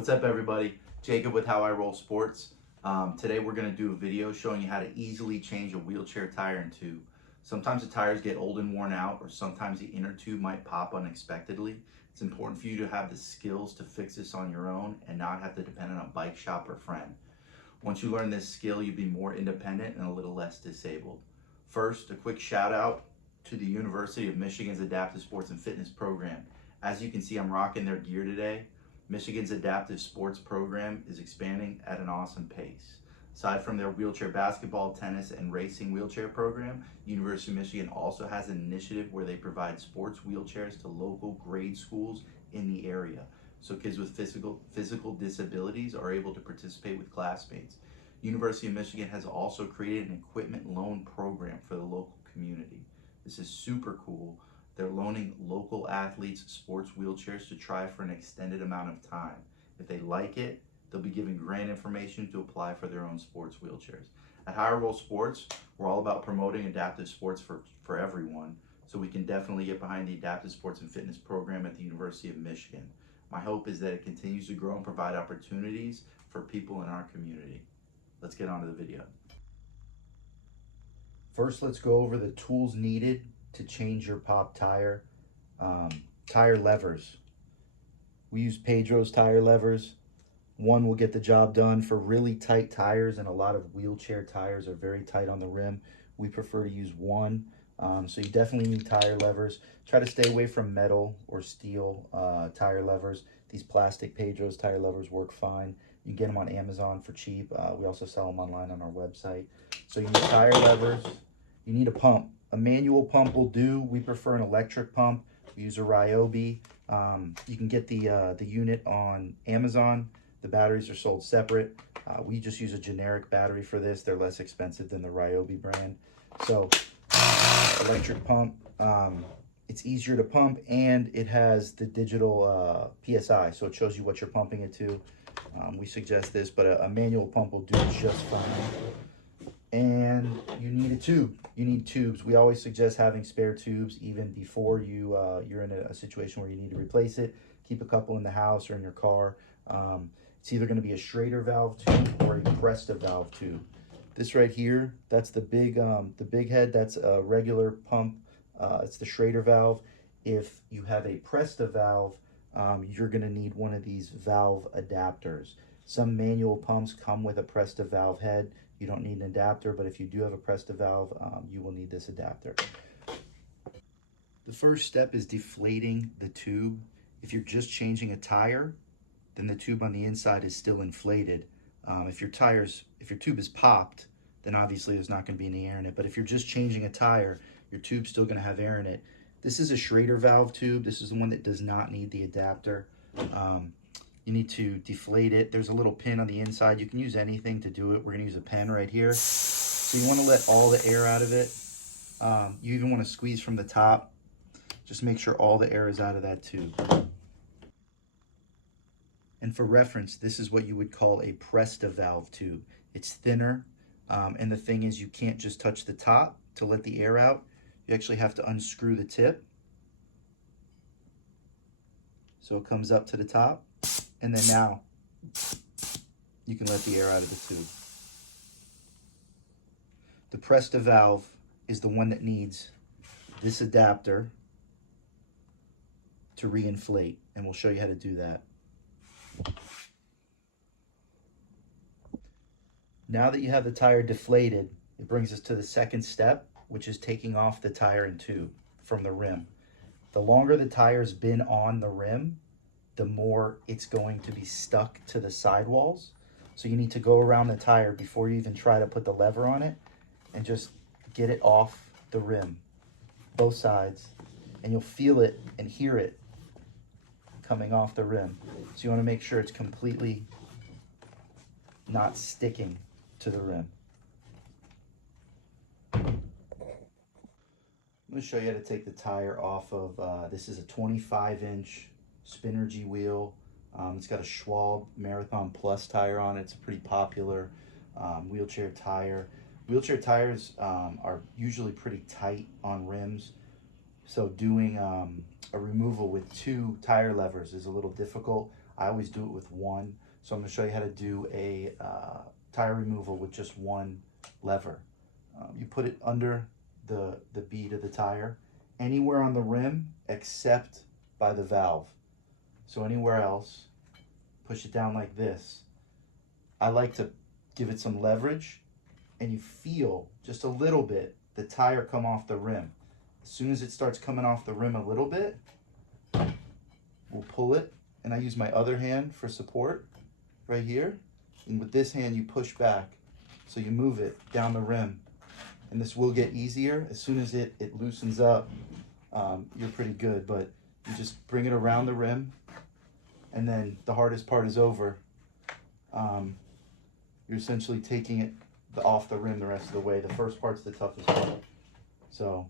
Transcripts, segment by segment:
What's up, everybody? Jacob with How I Roll Sports. Today we're going to do a video showing you how to easily change a wheelchair tire and tube. Sometimes the tires get old and worn out, or sometimes the inner tube might pop unexpectedly. It's important for you to have the skills to fix this on your own and not have to depend on a bike shop or friend. Once you learn this skill, you'll be more independent and a little less disabled. First, a quick shout out to the University of Michigan's Adaptive Sports and Fitness program. As you can see, I'm rocking their gear today. Michigan's adaptive sports program is expanding at an awesome pace. Aside from their wheelchair basketball, tennis, and racing wheelchair program, University of Michigan also has an initiative where they provide sports wheelchairs to local grade schools in the area, so kids with physical disabilities are able to participate with classmates. University of Michigan has also created an equipment loan program for the local community. This is super cool. They're loaning local athletes sports wheelchairs to try for an extended amount of time. If they like it, they'll be given grant information to apply for their own sports wheelchairs. At How I Roll Sports, we're all about promoting adaptive sports for everyone, so we can definitely get behind the Adaptive Sports and Fitness program at the University of Michigan. My hope is that it continues to grow and provide opportunities for people in our community. Let's get on to the video. First, let's go over the tools needed to change your pop tire. Tire levers. We use Pedro's tire levers. One will get the job done for really tight tires, and a lot of wheelchair tires are very tight on the rim. We prefer to use one. So you definitely need tire levers. Try to stay away from metal or steel tire levers. These plastic Pedro's tire levers work fine. You can get them on Amazon for cheap. We also sell them online on our website. So you need tire levers. You need a pump. A manual pump will do. We prefer an electric pump. We use a Ryobi. You can get the unit on Amazon. The batteries are sold separate. We just use a generic battery for this. They're less expensive than the Ryobi brand. So electric pump, it's easier to pump, and it has the digital PSI, so it shows you what you're pumping it to. We suggest this, but a manual pump will do just fine. And you need a tube. You need tubes. We always suggest having spare tubes even before you're in a situation where you need to replace it. Keep a couple in the house or in your car. It's either going to be a Schrader valve tube or a Presta valve tube. This right here, that's the big head. That's a regular pump. It's the Schrader valve. If you have a Presta valve, you're going to need one of these valve adapters. Some manual pumps come with a Presta valve head. You don't need an adapter, but if you do have a Presta valve, you will need this adapter. The first step is deflating the tube. If you're just changing a tire, then the tube on the inside is still inflated. If your tube is popped, then obviously there's not going to be any air in it. But if you're just changing a tire, your tube's still going to have air in it. This is a Schrader valve tube. This is the one that does not need the adapter. You need to deflate it. There's a little pin on the inside. You can use anything to do it. We're going to use a pen right here. So you want to let all the air out of it. You even want to squeeze from the top. Just make sure all the air is out of that tube. And for reference, this is what you would call a Presta valve tube. It's thinner, and the thing is, you can't just touch the top to let the air out. You actually have to unscrew the tip. So it comes up to the top, and then now you can let the air out of the tube. The Presta valve is the one that needs this adapter to reinflate, and we'll show you how to do that. Now that you have the tire deflated, it brings us to the second step, which is taking off the tire and tube from the rim. The longer the tire's been on the rim, the more it's going to be stuck to the sidewalls. So you need to go around the tire before you even try to put the lever on it and just get it off the rim, both sides, and you'll feel it and hear it coming off the rim. So you want to make sure it's completely not sticking to the rim. I'm going to show you how to take the tire off of, this is a 25-inch Spinergy wheel. It's got a Schwalbe Marathon Plus tire on it. It's a pretty popular wheelchair tire. Wheelchair tires are usually pretty tight on rims, so doing a removal with two tire levers is a little difficult. I always do it with one. So I'm gonna show you how to do a tire removal with just one lever. You put it under the bead of the tire, anywhere on the rim except by the valve. So anywhere else, push it down like this. I like to give it some leverage, and you feel just a little bit the tire come off the rim. As soon as it starts coming off the rim a little bit, we'll pull it, and I use my other hand for support right here. And with this hand, you push back. So you move it down the rim. And this will get easier. As soon as it loosens up, you're pretty good. But you just bring it around the rim, and then the hardest part is over. You're essentially taking it off the rim the rest of the way. The first part's the toughest part. So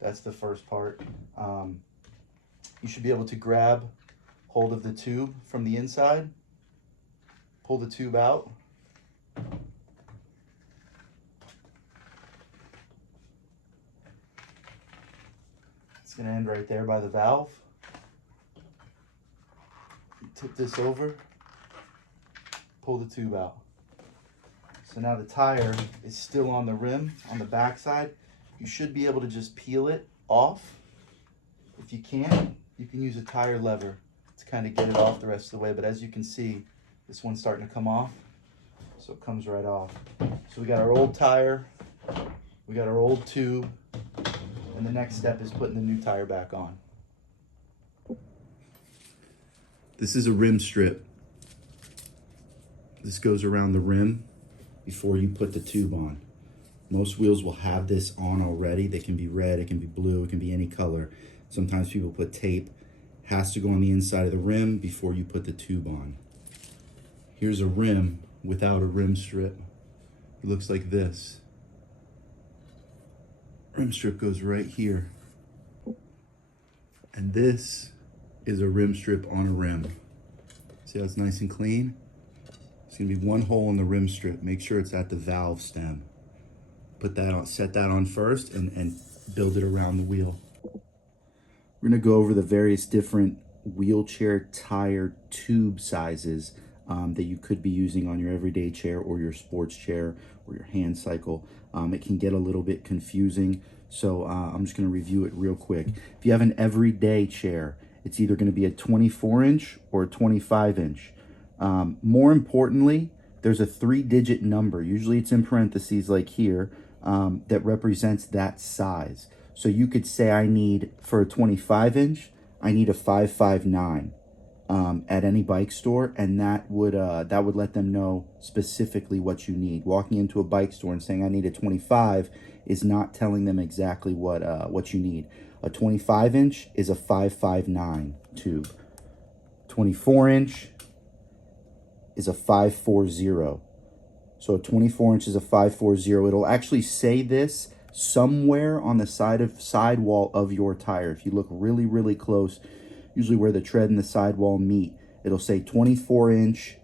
that's the first part. You should be able to grab hold of the tube from the inside, pull the tube out. It's going to end right there by the valve. You tip this over, pull the tube out. So now the tire is still on the rim, on the back side. You should be able to just peel it off. If you can't, you can use a tire lever to kind of get it off the rest of the way. But as you can see, this one's starting to come off, so it comes right off. So we got our old tire, we got our old tube, and the next step is putting the new tire back on. This is a rim strip. This goes around the rim before you put the tube on. Most wheels will have this on already. They can be red, it can be blue, it can be any color. Sometimes people put tape. Has to go on the inside of the rim before you put the tube on. Here's a rim without a rim strip. It looks like this. Rim strip goes right here. And this is a rim strip on a rim. See how it's nice and clean? It's gonna be one hole in the rim strip. Make sure it's at the valve stem. Put that on, set that on first, and build it around the wheel. We're gonna go over the various different wheelchair tire tube sizes that you could be using on your everyday chair or your sports chair or your hand cycle. It can get a little bit confusing, so I'm just gonna review it real quick. If you have an everyday chair, it's either gonna be a 24-inch or a 25-inch. More importantly, there's a 3-digit number. Usually it's in parentheses like here that represents that size. So you could say I need, for a 25-inch, I need a 559 at any bike store, and that would let them know specifically what you need. Walking into a bike store and saying I need a 25 is not telling them exactly what you need. A 25-inch is a 559 tube. 24-inch is a 540. So a 24-inch is a 540. It'll actually say this somewhere on the sidewall of your tire. If you look really, really close, usually where the tread and the sidewall meet, it'll say 24-inch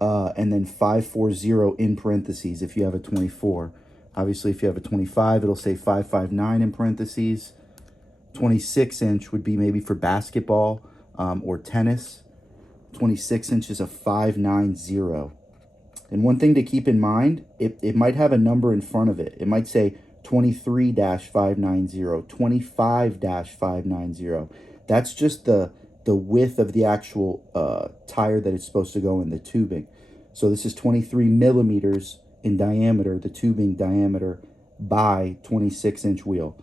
and then 540 in parentheses if you have a 24. Obviously, if you have a 25, it'll say 559 in parentheses. 26-inch would be maybe for basketball or tennis. 26-inch is a 590. And one thing to keep in mind, it might have a number in front of it. It might say 23-590, 25-590. That's just the width of the actual tire that it's supposed to go in, the tubing. So this is 23 millimeters in diameter, the tubing diameter, by 26-inch wheel.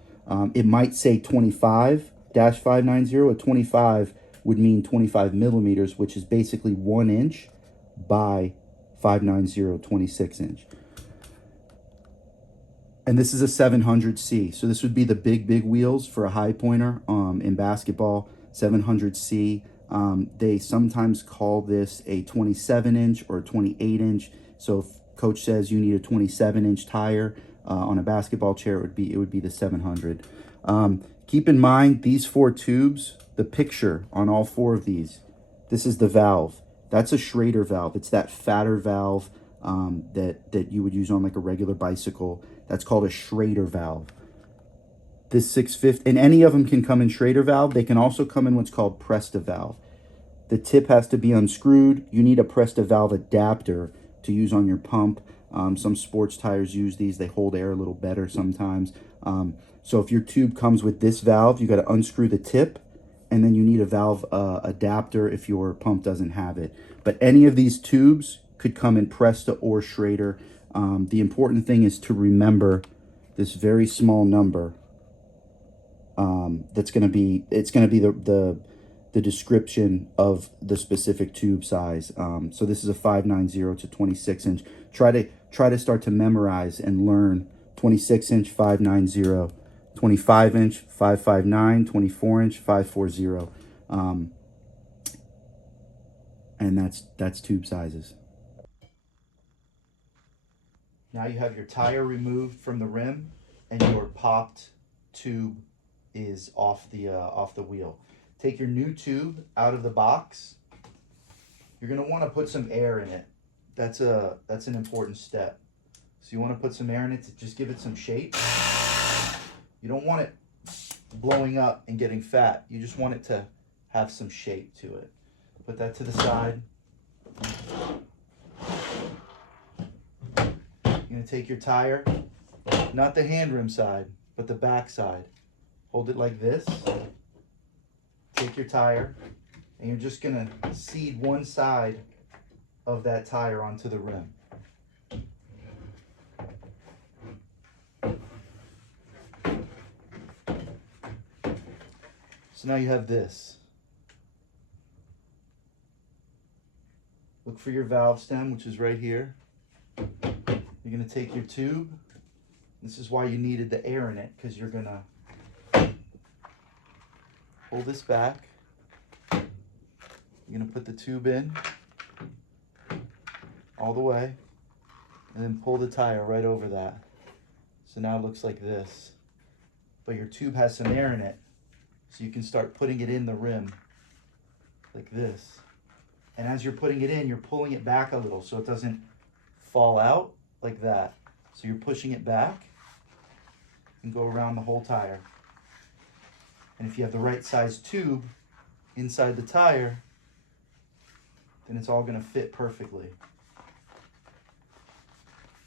It might say 25-590. A 25 would mean 25 millimeters, which is basically 1 inch by 590, 26-inch. And this is a 700C. So this would be the big wheels for a high pointer in basketball, 700C. They sometimes call this a 27-inch or a 28-inch. So if coach says you need a 27-inch tire on a basketball chair, it would be the 700. Keep in mind these 4 tubes, the picture on all 4 of these, this is the valve. That's a Schrader valve. It's that fatter valve that you would use on like a regular bicycle. That's called a Schrader valve. This 650, and any of them can come in Schrader valve. They can also come in what's called Presta valve. The tip has to be unscrewed. You need a Presta valve adapter to use on your pump. Some sports tires use these. They hold air a little better sometimes. So if your tube comes with this valve, you got to unscrew the tip, and then you need a valve adapter if your pump doesn't have it. But any of these tubes could come in Presta or Schrader. The important thing is to remember this very small number. It's going to be the description of the specific tube size. So this is a 590 to 26 inch. Try to start to memorize and learn 26 inch 590, 25 inch 559, 24 inch 540. And that's tube sizes. Now you have your tire removed from the rim and your popped tube is off the wheel. Take your new tube out of the box. You're gonna want to put some air in it. That's an important step. So you want to put some air in it to just give it some shape. You don't want it blowing up and getting fat. You just want it to have some shape to it. Put that to the side. You're gonna take your tire, not the hand rim side, but the back side. Hold it like this. Take your tire, and you're just gonna seed one side of that tire onto the rim. So now you have this. Look for your valve stem, which is right here. You're gonna take your tube. This is why you needed the air in it, because you're gonna pull this back. You're gonna put the tube in all the way, and then pull the tire right over that. So now it looks like this. But your tube has some air in it, so you can start putting it in the rim like this. And as you're putting it in, you're pulling it back a little so it doesn't fall out like that. So you're pushing it back and go around the whole tire. And if you have the right size tube inside the tire, then it's all gonna fit perfectly.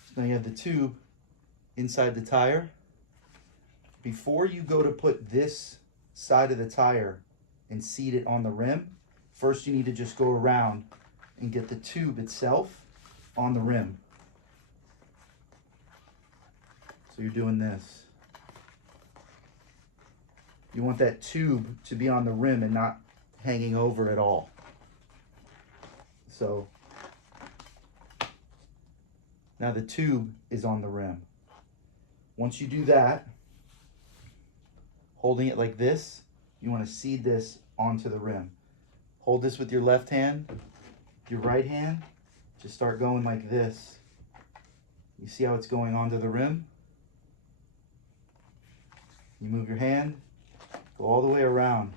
So now you have the tube inside the tire. Before you go to put this side of the tire and seat it on the rim, first you need to just go around and get the tube itself on the rim. So you're doing this. You want that tube to be on the rim and not hanging over at all. So now the tube is on the rim. Once you do that, holding it like this, you want to seed this onto the rim. Hold this with your left hand, your right hand, just start going like this. You see how it's going onto the rim? You move your hand, go all the way around.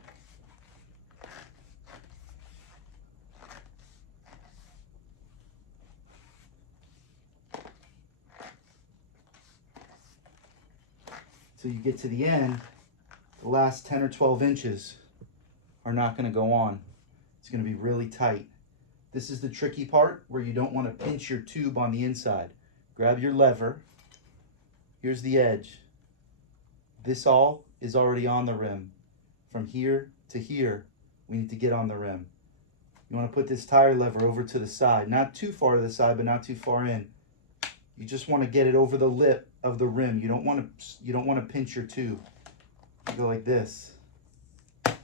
So you get to the end, the last 10 or 12 inches are not going to go on. It's going to be really tight. This is the tricky part where you don't want to pinch your tube on the inside. Grab your lever. Here's the edge. This all is already on the rim. From here to here, we need to get on the rim. You want to put this tire lever over to the side. Not too far to the side, but not too far in. You just want to get it over the lip of the rim. You don't want to pinch your tube. You go like this. It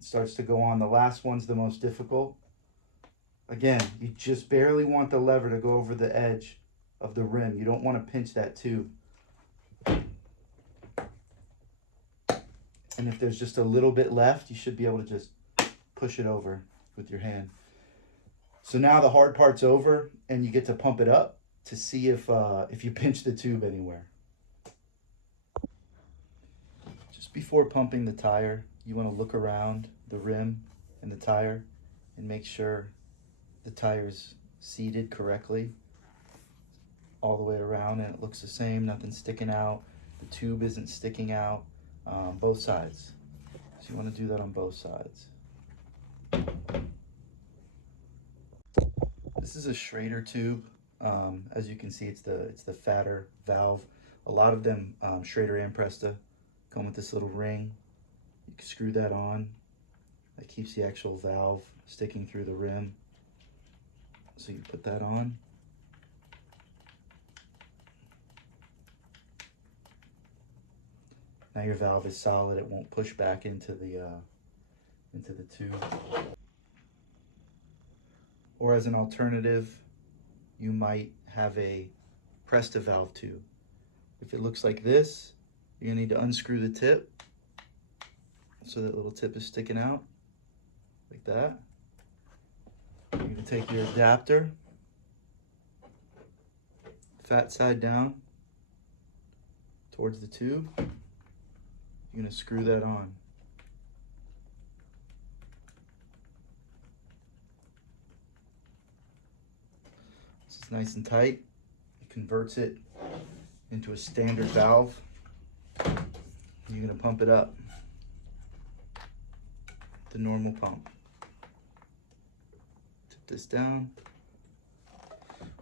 starts to go on. The last one's the most difficult. Again, you just barely want the lever to go over the edge of the rim. You don't want to pinch that tube. And if there's just a little bit left, you should be able to just push it over with your hand. So now the hard part's over, and you get to pump it up to see if you pinch the tube anywhere. Just before pumping the tire, you want to look around the rim and the tire and make sure the tire's seated correctly. all the way around and it looks the same, nothing sticking out. The tube isn't sticking out, both sides. So you want to do that on both sides. This is a Schrader tube. As you can see, it's the fatter valve. A lot of them, Schrader and Presta, come with this little ring. You can screw that on. That keeps the actual valve sticking through the rim. So you put that on. Now your valve is solid. It won't push back into the tube. Or as an alternative, you might have a Presta valve tube. If it looks like this, you're gonna need to unscrew the tip so that little tip is sticking out like that. You're gonna take your adapter, fat side down towards the tube. You're gonna screw that on. This is nice and tight. It converts it into a standard valve. You're gonna pump it up. The normal pump. Tip this down.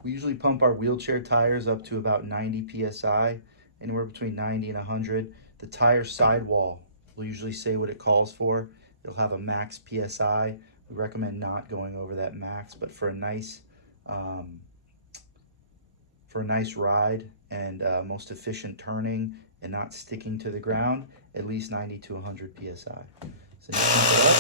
We usually pump our wheelchair tires up to about 90 PSI, anywhere between 90 and 100. The tire sidewall will usually say what it calls for. It'll have a max PSI. We recommend not going over that max, but for a nice ride and most efficient turning and not sticking to the ground, at least 90 to 100 PSI. So you pump it up.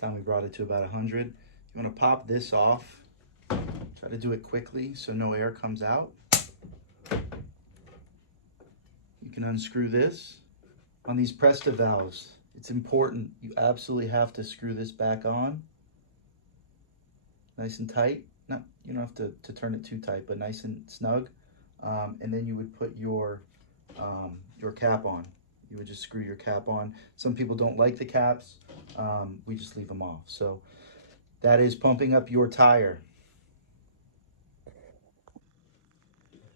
Time we brought it to about 100. You want to pop this off. Try to do it quickly so no air comes out. You can unscrew this. On these Presta valves, it's important. You absolutely have to screw this back on. Nice and tight. No, you don't have to turn it too tight, but nice and snug. And then you would put your cap on. You would just screw your cap on. Some people don't like the caps. We just leave them off. So that is pumping up your tire.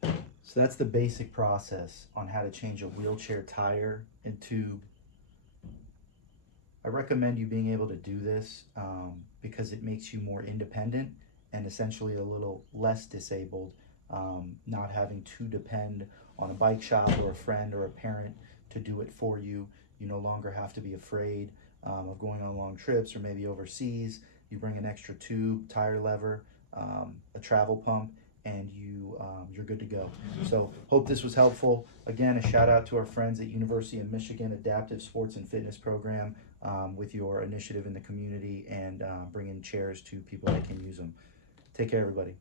So that's the basic process on how to change a wheelchair tire and tube. I recommend you being able to do this because it makes you more independent and essentially a little less disabled, not having to depend on a bike shop or a friend or a parent to do it for you. You no longer have to be afraid of going on long trips or maybe overseas. You bring an extra tube, tire lever, a travel pump, and you're good to go. So hope this was helpful. Again, a shout out to our friends at University of Michigan Adaptive Sports and Fitness Program with your initiative in the community and bringing chairs to people that can use them. Take care, everybody.